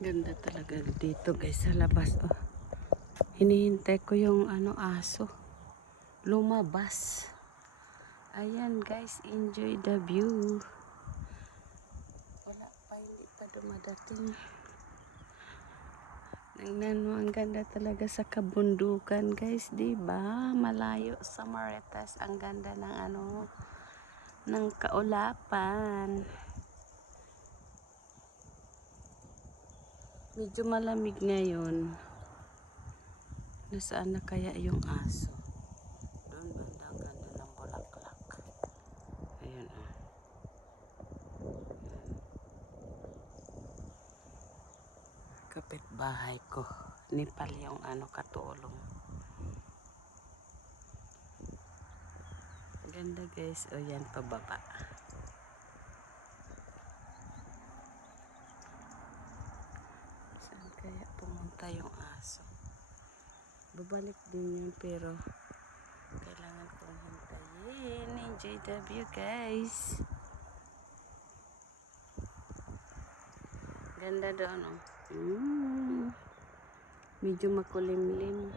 Ganda talaga dito guys sa labas. Oh. Hinihintay ko yung aso. Lumabas. Ayan guys, enjoy the view. Wala pa, hindi pa dumadating. Tingnan mo, ang ganda talaga sa kabundukan guys, diba? Malayo sa Marites, ang ganda ng ng kaulapan. Medyo malamig ngayon. Nasaan na kaya yung aso? Doon banda, ang ganda ng bulaklak. Ayan o. Kapitbahay ko. Nepal yung katulong. Ganda guys. O yan, pababa. Saan kaya pumunta yung aso? Babalik din yun pero kailangan kong hintayin. Enjoy the view guys. Ganda doon oh. Medyo makulimlim.